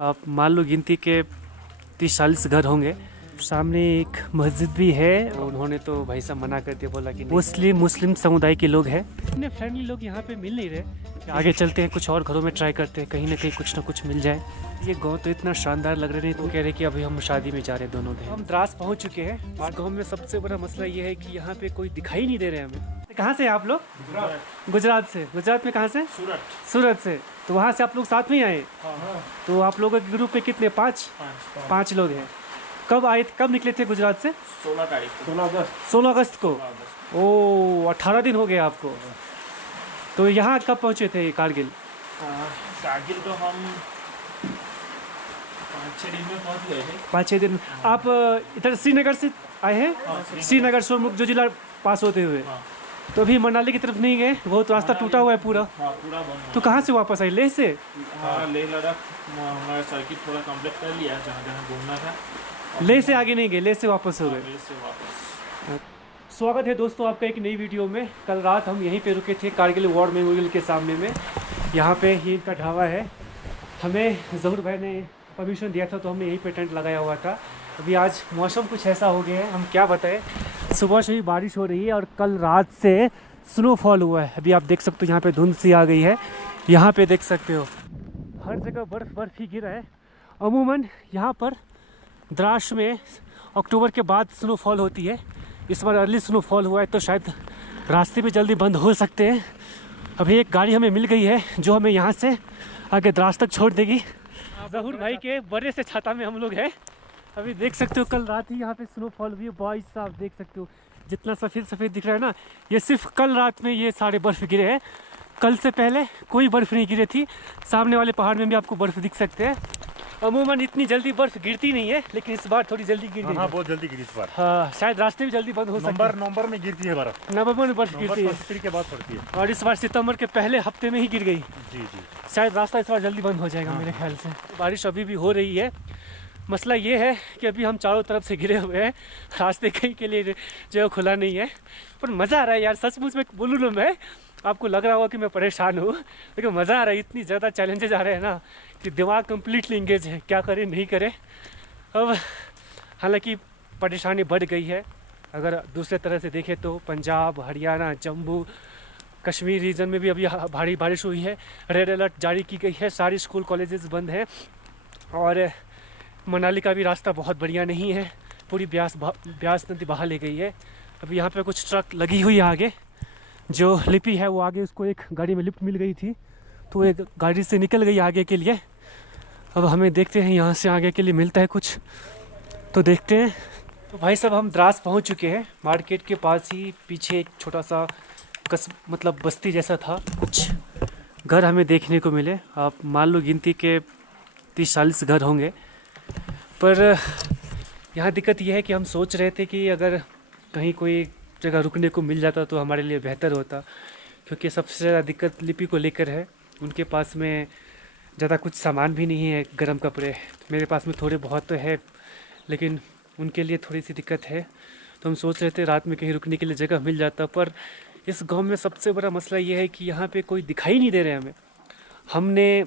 आप मान लो गिनती के 30-40 घर होंगे। सामने एक मस्जिद भी है। उन्होंने तो भाई साहब मना कर दिया, बोला कि मुस्लिम समुदाय के लोग हैं। इतने फ्रेंडली लोग यहाँ पे मिल नहीं रहे। आगे चलते हैं, कुछ और घरों में ट्राई करते हैं, कहीं ना कहीं कुछ ना कुछ मिल जाए। ये गांव तो इतना शानदार लग रहे हैं, तो कह रहे कि अभी हम शादी में जा रहे हैं दोनों दिन। हम द्रास पहुँच चुके हैं। इस गाँव में सबसे बड़ा मसला ये है कि यहाँ पे कोई दिखाई नहीं दे रहे हमें। कहाँ से हैं आप लोग? गुजरात से। गुजरात में कहाँ से? सूरत से। तो वहाँ से आप लोग साथ में ही आए? तो आप लोगों के ग्रुप में कितने? पाँच लोग हैं। कब आए, कब निकले थे गुजरात से? 16 अगस्त को। ओ 18 दिन हो गए आपको। तो यहाँ कब पहुँचे थे कारगिल? कारगिल तो हम 5-6 दिन में पहुँच गए थे। 5-6 दिन। आप इधर श्रीनगर से आए हैं? श्रीनगर सोनमुख जो जिला पास होते हुए। तो अभी मनाली की तरफ नहीं गए? वो तो रास्ता टूटा हुआ है पूरा। पूरा बंद। तो कहाँ से वापस आए? लेह से? लेह लद्दाख हमारा सर्किट थोड़ा कंप्लीट कर लिया, जहाँ जहाँ घूमना था। लेह से आगे नहीं गए, लेह से वापस हो गए। लेह से वापस। स्वागत है दोस्तों आपका एक नई वीडियो में। कल रात हम यहीं पे रुके थे कारगिल वॉर मेमोरियल के सामने में। यहाँ पे ही इनका ढाबा है। हमें ज़हूर भाई ने परमिशन दिया था, तो हमने यहीं पे टेंट लगाया हुआ था। अभी आज मौसम कुछ ऐसा हो गया है, हम क्या बताएं। सुबह से ही बारिश हो रही है और कल रात से स्नोफॉल हुआ है। अभी आप देख सकते हो यहाँ पे धुंध सी आ गई है। यहाँ पे देख सकते हो हर जगह बर्फ़ ही गिरा है। अमूमन यहाँ पर द्रास में अक्टूबर के बाद स्नोफॉल होती है। इस बार अर्ली स्नोफॉल हुआ है, तो शायद रास्ते भी जल्दी बंद हो सकते हैं। अभी एक गाड़ी हमें मिल गई है जो हमें यहाँ से आगे द्रास तक छोड़ देगी। ज़हूर भाई के बड़े से छाता में हम लोग हैं। अभी देख सकते हो कल रात ही यहाँ पे स्नोफॉल हुई है। भाई साहब देख सकते हो जितना सफ़ेद दिख रहा है ना, ये सिर्फ कल रात में ये सारे बर्फ़ गिरे हैं। कल से पहले कोई बर्फ़ नहीं गिरी थी। सामने वाले पहाड़ में भी आपको बर्फ़ दिख सकते हैं। अमूमन इतनी जल्दी बर्फ़ गिरती नहीं है, लेकिन इस बार थोड़ी जल्दी गिर गई। हाँ, बहुत जल्दी गिरी इस बार। हाँ, शायद रास्ते भी जल्दी बंद हो सकते हैं। नवंबर में गिरती है बर्फ़। नवंबर में बर्फ़ गिरती है, नवंबर के बाद पड़ती है। और इस बार सितंबर के पहले हफ्ते में ही गिर गई। जी। शायद रास्ता इस बार जल्दी बंद हो जाएगा मेरे ख्याल से। बारिश अभी भी हो रही है। मसला ये है कि अभी हम चारों तरफ से घिरे हुए हैं, रास्ते कहीं के लिए जो है खुला नहीं है। पर मज़ा आ रहा है यार, सचमुच में बोलूँ ना, मैं आपको लग रहा होगा कि मैं परेशान हूँ, लेकिन मज़ा आ रहा है। इतनी ज़्यादा चैलेंजेस आ रहे हैं ना कि दिमाग कम्प्लीटली इंगेज है, क्या करें नहीं करें। अब हालांकि परेशानी बढ़ गई है। अगर दूसरे तरह से देखें तो पंजाब, हरियाणा, जम्मू कश्मीर रीजन में भी अभी भारी बारिश हुई है। रेड अलर्ट जारी की गई है, सारी स्कूल कॉलेजेस बंद हैं। और मनाली का भी रास्ता बहुत बढ़िया नहीं है, पूरी ब्यास नदी बहा ले गई है। अभी यहाँ पे कुछ ट्रक लगी हुई है आगे, जो लिपि है वो आगे, उसको एक गाड़ी में लिफ्ट मिल गई थी, तो एक गाड़ी से निकल गई आगे के लिए। अब हमें देखते हैं यहाँ से आगे के लिए मिलता है कुछ, तो देखते हैं। तो भाई साहब हम द्रास पहुँच चुके हैं। मार्केट के पास ही पीछे एक छोटा सा मतलब बस्ती जैसा था, कुछ घर हमें देखने को मिले। आप मान लो गिनती के 30-40 घर होंगे। पर यहाँ दिक्कत यह है कि हम सोच रहे थे कि अगर कहीं कोई जगह रुकने को मिल जाता तो हमारे लिए बेहतर होता, क्योंकि सबसे ज़्यादा दिक्कत लिपि को लेकर है। उनके पास में ज़्यादा कुछ सामान भी नहीं है, गर्म कपड़े। मेरे पास में थोड़े बहुत तो है, लेकिन उनके लिए थोड़ी सी दिक्कत है। तो हम सोच रहे थे रात में कहीं रुकने के लिए जगह मिल जाता। पर इस गांव में सबसे बड़ा मसला ये है कि यहाँ पे कोई दिखाई नहीं दे रहे हमें। हमने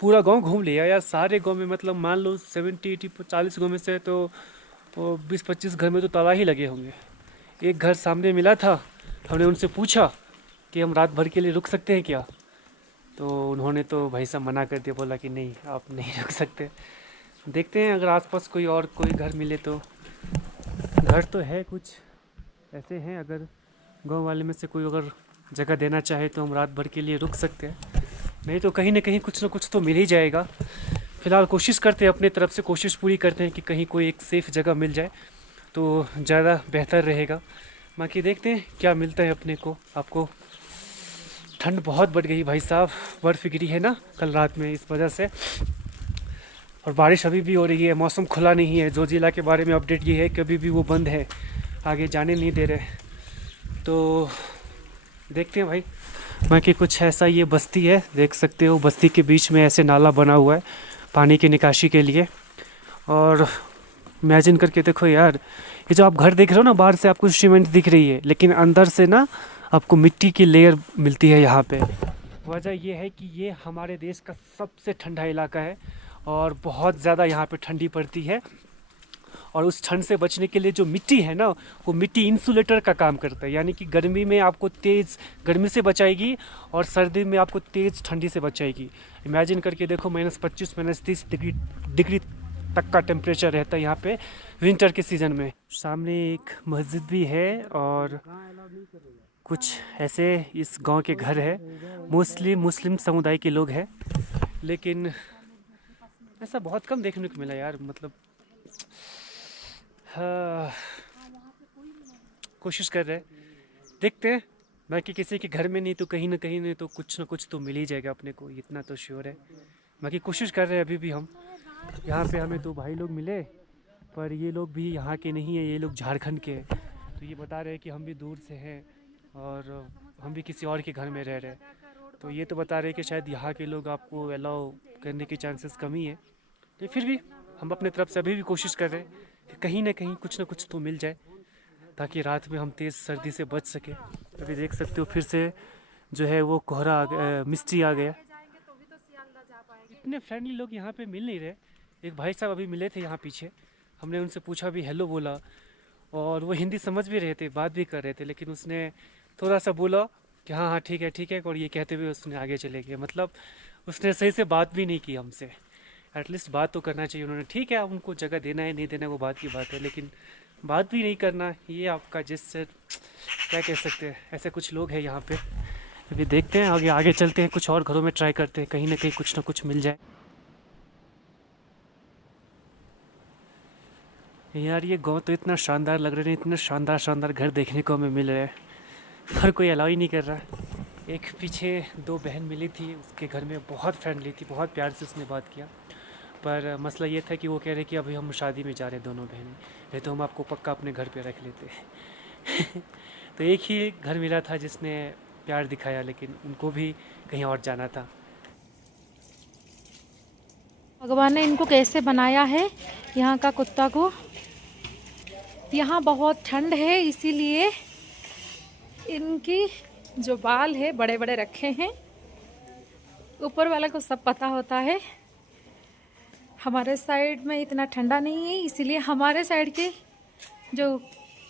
पूरा गांव घूम लिया यार, सारे गांव में, मतलब मान लो 40 गांव में से तो 20-25 घर में तो ताला ही लगे होंगे। एक घर सामने मिला था, हमने उनसे पूछा कि हम रात भर के लिए रुक सकते हैं क्या, तो उन्होंने तो भाई साहब मना कर दिया, बोला कि नहीं आप नहीं रुक सकते। देखते हैं अगर आसपास कोई घर मिले तो। घर तो है कुछ ऐसे हैं, अगर गांव वाले में से कोई अगर जगह देना चाहे तो हम रात भर के लिए रुक सकते हैं, नहीं तो कहीं ना कहीं कुछ ना कुछ तो मिल ही जाएगा। फ़िलहाल कोशिश करते हैं, अपनी तरफ से कोशिश पूरी करते हैं कि कहीं कोई एक सेफ़ जगह मिल जाए तो ज़्यादा बेहतर रहेगा। बाकी देखते हैं क्या मिलता है अपने को। आपको ठंड बहुत बढ़ गई भाई साहब, बर्फ़ गिरी है ना कल रात में, इस वजह से। और बारिश अभी भी हो रही है, मौसम खुला नहीं है। जो जिला के बारे में अपडेट ये है कि अभी भी वो बंद है, आगे जाने नहीं दे रहे। तो देखते हैं भाई। बाकी कुछ ऐसा ये बस्ती है, देख सकते हो बस्ती के बीच में ऐसे नाला बना हुआ है पानी की निकासी के लिए। और इमेजिन करके देखो यार, ये जो आप घर देख रहे हो ना, बाहर से आपको सीमेंट दिख रही है, लेकिन अंदर से ना आपको मिट्टी की लेयर मिलती है यहाँ पे। वजह ये है कि ये हमारे देश का सबसे ठंडा इलाका है और बहुत ज़्यादा यहाँ पे ठंडी पड़ती है। और उस ठंड से बचने के लिए जो मिट्टी है ना, वो मिट्टी इंसुलेटर का काम करता है, यानी कि गर्मी में आपको तेज़ गर्मी से बचाएगी और सर्दी में आपको तेज़ ठंडी से बचाएगी। इमेजिन करके देखो, -25 -30 डिग्री तक का टेम्परेचर रहता है यहाँ पे विंटर के सीज़न में। सामने एक मस्जिद भी है और कुछ ऐसे इस गांव के घर है। मोस्टली मुस्लिम समुदाय के लोग हैं, लेकिन ऐसा बहुत कम देखने को मिला यार। मतलब हाँ, कोशिश कर रहे हैं, देखते हैं। बाकी किसी के घर में नहीं तो कहीं ना तो कुछ ना कुछ तो मिल ही जाएगा अपने को, इतना तो श्योर है। बाकी कोशिश कर रहे हैं अभी भी हम। यहाँ पे हमें 2 भाई लोग मिले, पर ये लोग भी यहाँ के नहीं है, ये लोग झारखंड के हैं। तो ये बता रहे हैं कि हम भी दूर से हैं और हम भी किसी और के घर में रह रहे हैं। तो ये तो बता रहे हैं कि शायद यहाँ के लोग आपको अलाउ करने के चांसेस कमी है। तो फिर भी हम अपने तरफ से अभी भी कोशिश कर रहे हैं कि कहीं ना कहीं कुछ ना कुछ तो मिल जाए, ताकि रात में हम तेज़ सर्दी से बच सके। अभी देख सकते हो फिर से जो है वो कोहरा मिस्टी आ गया। इतने फ्रेंडली लोग यहाँ पे मिल नहीं रहे। एक भाई साहब अभी मिले थे यहाँ पीछे, हमने उनसे पूछा भी, हेलो बोला, और वो हिंदी समझ भी रहे थे, बात भी कर रहे थे, लेकिन उसने थोड़ा सा बोला कि हाँ हाँ ठीक है, और ये कहते हुए उसने आगे चले गए। मतलब उसने सही से बात भी नहीं की हमसे। एटलीस्ट बात तो करना चाहिए उन्होंने। ठीक है, उनको जगह देना है नहीं देना वो बात की बात है, लेकिन बात भी नहीं करना, ये आपका जिससे क्या कह सकते हैं। ऐसे कुछ लोग हैं यहाँ पे। अभी देखते हैं, आगे चलते हैं, कुछ और घरों में ट्राई करते हैं, कहीं ना कहीं कुछ ना कुछ मिल जाए। यार ये गांव तो इतना शानदार लग रहे हैं, इतने शानदार घर देखने को हमें मिल रहे हैं, पर कोई अलाउ ही नहीं कर रहा। एक पीछे 2 बहन मिली थी, उसके घर में बहुत फ्रेंडली थी, बहुत प्यार से उसने बात किया, पर मसला ये था कि वो कह रहे कि अभी हम शादी में जा रहे हैं दोनों बहनें, नहीं तो हम आपको पक्का अपने घर पे रख लेते। तो एक ही घर मिला था जिसने प्यार दिखाया, लेकिन उनको भी कहीं और जाना था। भगवान ने इनको कैसे बनाया है, यहाँ का कुत्ता को। यहाँ बहुत ठंड है, इसीलिए इनकी जो बाल है बड़े बड़े रखे हैं। ऊपर वाले को सब पता होता है। हमारे साइड में इतना ठंडा नहीं है, इसीलिए हमारे साइड के जो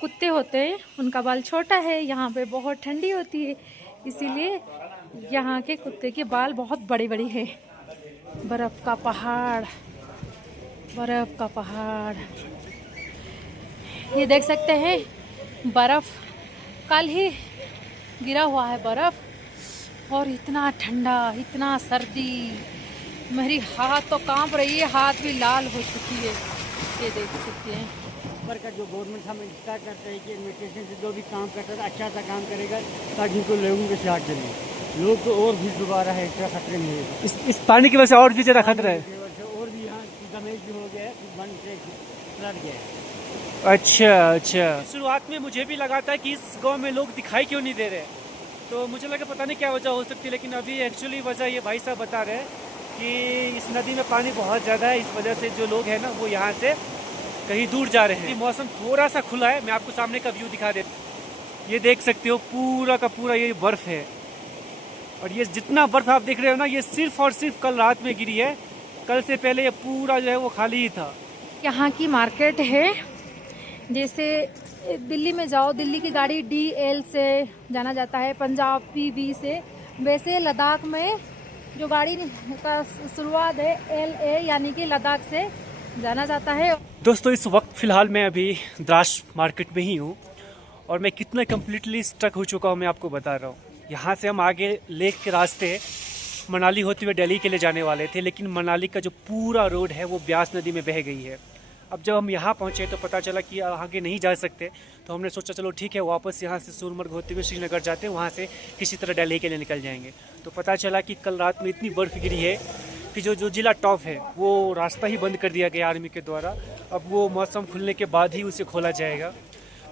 कुत्ते होते हैं उनका बाल छोटा है। यहाँ पे बहुत ठंडी होती है, इसीलिए यहाँ के कुत्ते के बाल बहुत बड़े बड़े हैं। बर्फ़ का पहाड़, बर्फ़ का पहाड़, ये देख सकते हैं। बर्फ़ कल ही गिरा हुआ है बर्फ़, और इतना ठंडा, इतना सर्दी, मेरी हाथ तो कांप रही है, हाथ भी लाल हो चुकी है। ये देख सकते हैं। ऊपर का जो गवर्नमेंट हम इंतजार करते हैं कि इन्विटेशन से जो भी काम करता है अच्छा सा काम करेगा, ताकि इनको लोगों के साथ चले। लोग तो और भी दोबारा है एक्स्ट्रा खतरे में है। इस पानी की वजह से और भी ज़्यादा खतरा है। और भी यहाँ डैमेज भी हो गया है, बंद से फ्लड गया है। अच्छा। शुरुआत में मुझे भी लगा था कि इस गांव में लोग दिखाई क्यों नहीं दे रहे, तो मुझे लगा पता नहीं क्या वजह हो सकती है, लेकिन अभी एक्चुअली वजह ये भाई साहब बता रहे हैं कि इस नदी में पानी बहुत ज़्यादा है, इस वजह से जो लोग हैं ना वो यहाँ से कहीं दूर जा रहे हैं। मौसम थोड़ा सा खुला है, मैं आपको सामने का व्यू दिखा देता हूँ। ये देख सकते हो पूरा का पूरा ये बर्फ़ है, और ये जितना बर्फ़ आप देख रहे हो ना, ये सिर्फ और सिर्फ कल रात में गिरी है। कल से पहले ये पूरा जो है वो खाली ही था। यहाँ की मार्केट है, जैसे दिल्ली में जाओ, दिल्ली की गाड़ी DL से जाना जाता है, पंजाब PV से। वैसे लद्दाख में जो गाड़ी का शुरुआत है LA यानी कि लद्दाख से जाना जाता है। दोस्तों इस वक्त फ़िलहाल मैं अभी द्रास मार्केट में ही हूँ, और मैं कितना कम्प्लीटली स्टक हो चुका हूँ मैं आपको बता रहा हूँ। यहाँ से हम आगे लेक के रास्ते मनाली होते हुए दिल्ली के लिए जाने वाले थे, लेकिन मनाली का जो पूरा रोड है वो ब्यास नदी में बह गई है। अब जब हम यहाँ पहुँचे तो पता चला कि आगे नहीं जा सकते, तो हमने सोचा चलो ठीक है, वापस यहाँ से सोनमर्ग होते हुए श्रीनगर जाते हैं, वहाँ से किसी तरह दिल्ली के लिए निकल जाएंगे। तो पता चला कि कल रात में इतनी बर्फ़ गिरी है कि जो ज़िला टॉप है वो रास्ता ही बंद कर दिया गया आर्मी के द्वारा। अब वो मौसम खुलने के बाद ही उसे खोला जाएगा,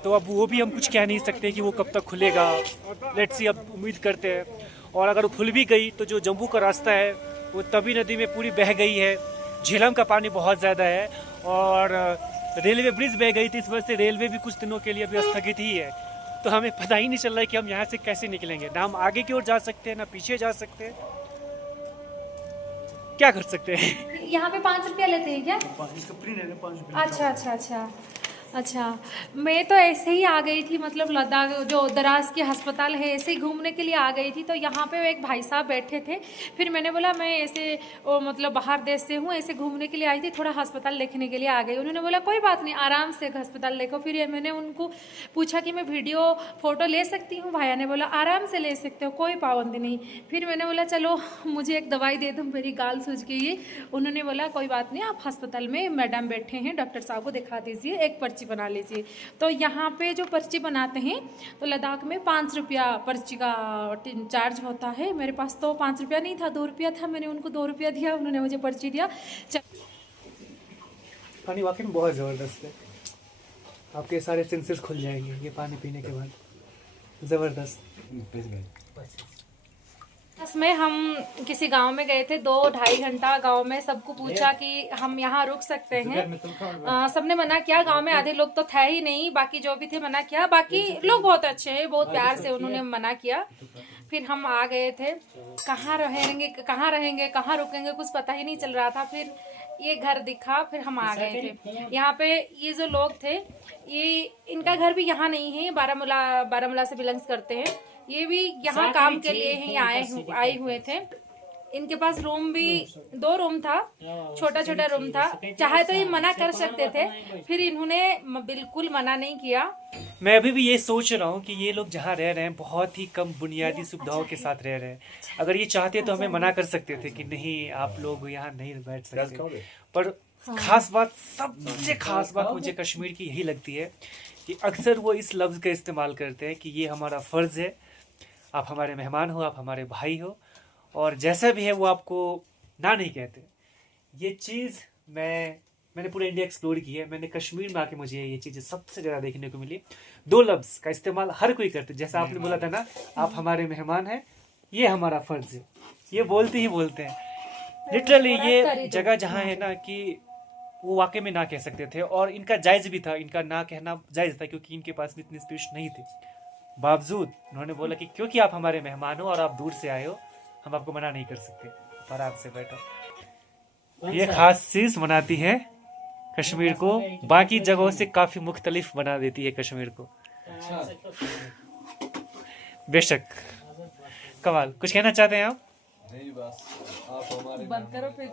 तो अब वो भी हम कुछ कह नहीं सकते कि वो कब तक खुलेगा। लेट्स सी, अब उम्मीद करते हैं। और अगर वो खुल भी गई तो जो जम्मू का रास्ता है वो तवी नदी में पूरी बह गई है, झेलम का पानी बहुत ज़्यादा है, और रेलवे ब्रिज बह गई थी, इस वजह से रेलवे भी कुछ दिनों के लिए अभी स्थगित ही है। तो हमें पता ही नहीं चल रहा है कि हम यहाँ से कैसे निकलेंगे। ना हम आगे की ओर जा सकते हैं, ना पीछे जा सकते हैं। क्या कर सकते हैं। यहाँ पे 5 रुपया लेते हैं क्या? अच्छा अच्छा अच्छा अच्छा। मैं तो ऐसे ही आ गई थी, मतलब लद्दाख जो दराज के अस्पताल है ऐसे ही घूमने के लिए आ गई थी। तो यहाँ पे एक भाई साहब बैठे थे, फिर मैंने बोला मैं ऐसे मतलब बाहर देश से हूँ, ऐसे घूमने के लिए आई थी, थोड़ा अस्पताल देखने के लिए आ गई। उन्होंने बोला कोई बात नहीं, आराम से अस्पताल देखो। फिर मैंने उनको पूछा कि मैं वीडियो फ़ोटो ले सकती हूँ? भाया ने बोला आराम से ले सकते हो, कोई पाबंदी नहीं। फिर मैंने बोला चलो मुझे एक दवाई दे दो, मेरी गाल सूज गई है। उन्होंने बोला कोई बात नहीं, आप अस्पताल में मैडम बैठे हैं, डॉक्टर साहब को दिखा दीजिए, एक पर्ची बना लीजिए। तो यहाँ पे जो पर्ची बनाते हैं तो लद्दाख में 5 रुपया पर्ची का चार्ज होता है। मेरे पास तो 5 रुपया नहीं था, 2 रुपया था। मैंने उनको 2 रुपया दिया, उन्होंने मुझे पर्ची दिया। पानी वाकई में बहुत ज़बरदस्त है, आपके सारे सेंसेस खुल जाएंगे ये पानी पीने के बाद, ज़बरदस्त। बस में हम किसी गांव में गए थे, 2-2.5 घंटा गांव में सबको पूछा कि हम यहाँ रुक सकते हैं। सबने मना किया, गांव में आधे लोग तो थे ही नहीं, बाकी जो भी थे मना किया। बाकी लोग बहुत अच्छे हैं, बहुत प्यार से उन्होंने मना किया। फिर हम आ गए थे, कहाँ रहेंगे कहाँ रुकेंगे कुछ पता ही नहीं चल रहा था। फिर ये घर दिखा, फिर हम आ गए थे। यहाँ पे ये जो लोग थे, ये इनका घर भी यहाँ नहीं है, बारामूला से बिलोंग्स करते हैं। ये भी यहाँ काम के लिए ही आए हुए थे। इनके पास रूम भी 2 रूम था, छोटा छोटा रूम था। चाहे तो ये मना कर सकते थे, फिर इन्होंने बिल्कुल मना नहीं किया। मैं अभी भी ये सोच रहा हूँ कि ये लोग जहाँ रह रहे हैं बहुत ही कम बुनियादी सुविधाओं के साथ रह रहे हैं। अगर ये चाहते तो हमें मना कर सकते थे कि नहीं आप लोग यहाँ नहीं बैठ सकते। पर खास बात, सबसे खास बात मुझे कश्मीर की यही लगती है कि अक्सर वो इस लफ्ज़ का इस्तेमाल करते हैं कि ये हमारा फ़र्ज़ है, आप हमारे मेहमान हो, आप हमारे भाई हो, और जैसा भी है वो आपको ना नहीं कहते। ये चीज़ मैंने पूरा इंडिया एक्सप्लोर की है, मैंने कश्मीर में आके मुझे ये चीज़ें सबसे ज़्यादा देखने को मिली। 2 लफ्ज़ का इस्तेमाल हर कोई करते, जैसा आपने बोला था ना, आप हमारे मेहमान हैं, ये हमारा फ़र्ज़ है, ये बोलते ही बोलते हैं। लिटरली ये जगह जहाँ है ना कि वो वाकई में ना कह सकते थे, और इनका जायज़ भी था, इनका ना कहना जायज़ था क्योंकि इनके पास भी इतनी स्पेस नहीं थी। बावजूद उन्होंने बोला कि क्योंकि आप हमारे मेहमान हो और आप दूर से आए हो, हम आपको मना नहीं कर सकते, आराम से बैठो। ये खास चीज़ बनाती है कश्मीर को, बाकी जगहों से काफ़ी मुख्तलिफ बना देती है कश्मीर को। बेशक कमाल। कुछ कहना चाहते हैं आप? नहीं, बस आप हमारे बंद करो फिर।